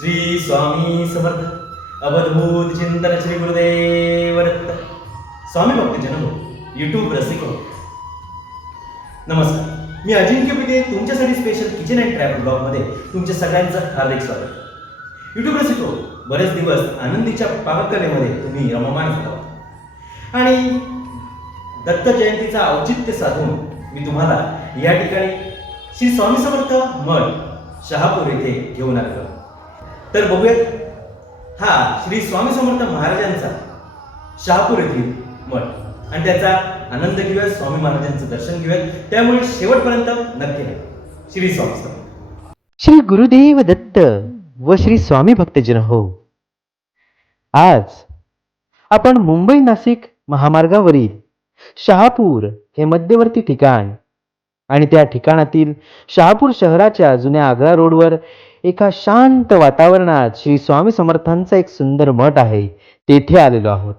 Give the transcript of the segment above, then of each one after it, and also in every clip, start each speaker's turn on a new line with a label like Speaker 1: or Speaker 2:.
Speaker 1: श्री स्वामी समर्थ अवधूत चिंतन श्री गुरुदेव स्वामी भक्त जन्म युट्यूब रसिक नमस्कार मी अजिंक्य पिके तुमच्यासाठी स्पेशल किचन अँड ट्रॅव्हल ब्लॉगमध्ये तुमच्या सगळ्यांचं हार्दिक स्वागत. युट्यूब रसिक बरेच दिवस आनंदीच्या पाककलेमध्ये तुम्ही रममान झाला होता आणि दत्त जयंतीचा औचित्य साधून मी तुम्हाला या ठिकाणी श्री स्वामी समर्थ मठ शहापूर येथे घेऊन आलो तर बघूयात. हा श्री स्वामी समर्थ महाराजांचा शहापूर येथील मठ. आणि त्याचा आनंद घेऊयात स्वामी महाराजांचं दर्शन घेऊयात. त्यामुळे शेवटपर्यंत नक्की श्री स्वामी समर्थ.
Speaker 2: श्री गुरुदेव दत्त व श्री स्वामी भक्तजन हो. आज आपण मुंबई नाशिक महामार्गावरील शहापूर हे मध्यवर्ती ठिकाण आणि त्या ठिकाणातील शहापूर शहराच्या जुन्या आग्रा रोडवर एका शांत वातावरणात श्री स्वामी समर्थांचा एक सुंदर मठ आहे तेथे आलेलो आहोत.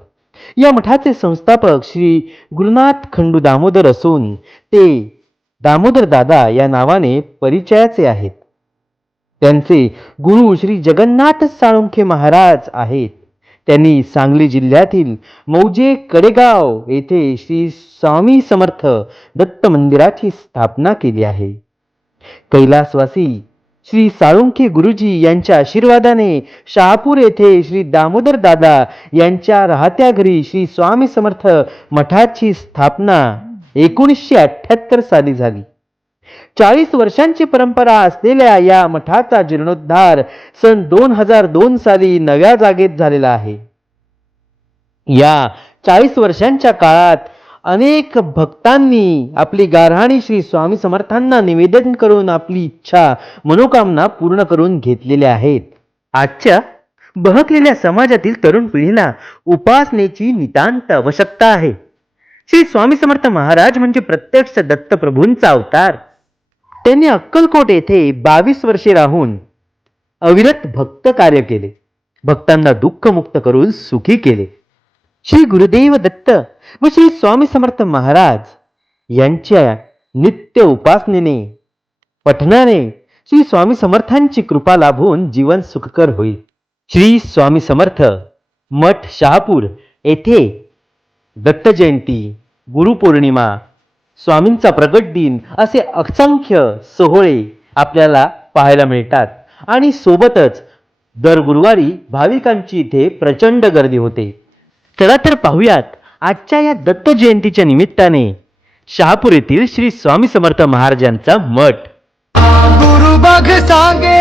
Speaker 2: या मठाचे संस्थापक श्री गुरुनाथ खंडू दामोदर असून ते दामोदर दादा या नावाने परिचयाचे आहेत. त्यांचे गुरु श्री जगन्नाथ साळुंखे महाराज आहेत. त्यांनी सांगली जिल्ह्यातील मौजे कडेगाव येथे श्री स्वामी समर्थ दत्त मंदिराची स्थापना केली आहे. कैलासवासी श्री साळुंखे गुरुजी यांच्या आशीर्वादाने शहापूर येथे श्री दामोदर दादा यांच्या राहत्या घरी श्री स्वामी समर्थ मठाची स्थापना एकोणीसशे अठ्ठ्याहत्तर साली झाली. चाळीस वर्षांची परंपरा असलेल्या या मठाचा जीर्णोद्धार सन दोन हजार दोन साली नव्या जागेत झालेला आहे. या चाळीस वर्षांच्या काळात अनेक भक्तांनी आपली गारहाणी श्री स्वामी समर्थांना निवेदन करून आपली इच्छा मनोकामना पूर्ण करून घेतलेल्या आहेत. आजच्या बहकलेल्या समाजातील तरुण पिढीला उपासनेची नितांत आवश्यकता आहे. श्री स्वामी समर्थ महाराज म्हणजे प्रत्यक्ष दत्तप्रभूंचा अवतार. त्यांनी अक्कलकोट येथे बावीस वर्षे राहून अविरत भक्त कार्य केले. भक्तांना दुःखमुक्त करून सुखी केले. श्री गुरुदेव दत्त व श्री स्वामी समर्थ महाराज यांच्या नित्य उपासनेने पठनाने श्री स्वामी समर्थांची कृपा लाभून जीवन सुखकर होईल. श्री स्वामी समर्थ मठ शहापूर येथे दत्त जयंती गुरुपौर्णिमा स्वामींचा प्रगट दिन असे असंख्य सोहळे आपल्याला पाहायला मिळतात. आणि सोबतच दर गुरुवारी भाविकांची इथे प्रचंड गर्दी होते. चला तर पाहूयात आजच्या या दत्त जयंतीच्या निमित्ताने शहापूर येथील श्री स्वामी समर्थ महाराजांचा मठ.
Speaker 3: गुरु बघ सांगे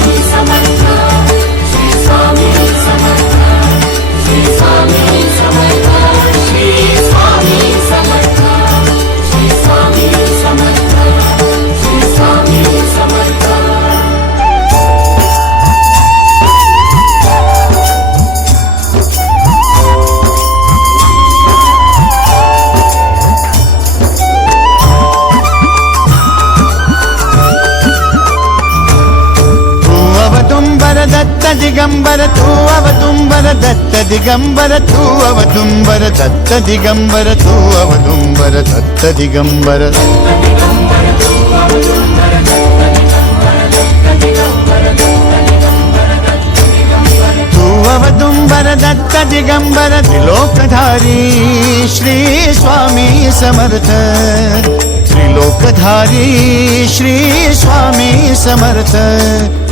Speaker 4: దిగంబర తూవవ దుంబర దత్త
Speaker 3: దిగంబర తూవవ దుంబర దత్త దిగంబర తూవవ దుంబర దత్త దిగంబర తూవవ దుంబర దత్త దిగంబర త్రిలోకధారీ శ్రీ స్వామి సమర్థ త్రిలోకధారీ శ్రీ స్వామి సమర్థ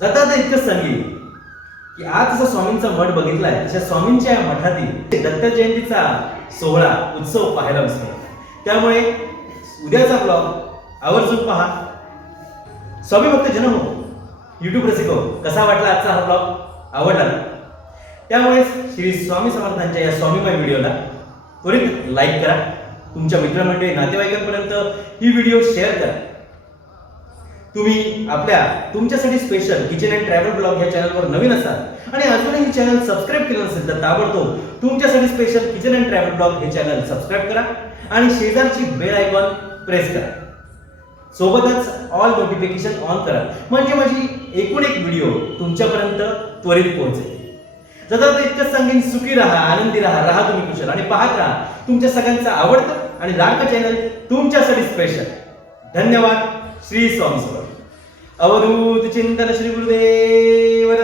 Speaker 1: जाता आता इतकंच सांगेल की आज जसा स्वामींचा मठ बघितलाय तशा स्वामींच्या या मठातील दत्त जयंतीचा सोहळा उत्सव पाहायला बसतो त्यामुळे उद्याचा ब्लॉग आवर्जून पहा. स्वामी भक्त जन हो युट्यूब रसिको कसा वाटला आजचा हा ब्लॉग आवडला त्यामुळे श्री स्वामी समर्थांच्या या स्वामीबाई व्हिडिओला त्वरित लाईक करा. तुमच्या मित्रमंडळी नातेवाईकांपर्यंत ही व्हिडिओ शेअर करा. तुम्ही आपल्या तुमच्यासाठी special kitchen and travel blog या चॅनलवर नवीन असाल आणि अजूनही चॅनल सबस्क्राईब केलं नसेल तर ताबडतोब तुमच्यासाठी special kitchen and travel blog हे चॅनल सबस्क्राईब करा आणि शेजारची बेल आयकॉन प्रेस करा. सोबतच ऑल नोटिफिकेशन ऑन करा. म्हणजे माझी एकूण एक व्हिडिओ तुमच्यापर्यंत त्वरित पोहोचेल. जर इतकं सांगेन सुखी राहा आनंदी राहा राहा तुम्ही कुशल. आणि पाहत राहा तुमच्या सगळ्यांचं आवडतं आणि लाडकं चॅनल तुमच्यासाठी स्पेशल धन्यवाद श्री स्वामी समर्थ. अवधूत चिंतन श्री गुरुदेव.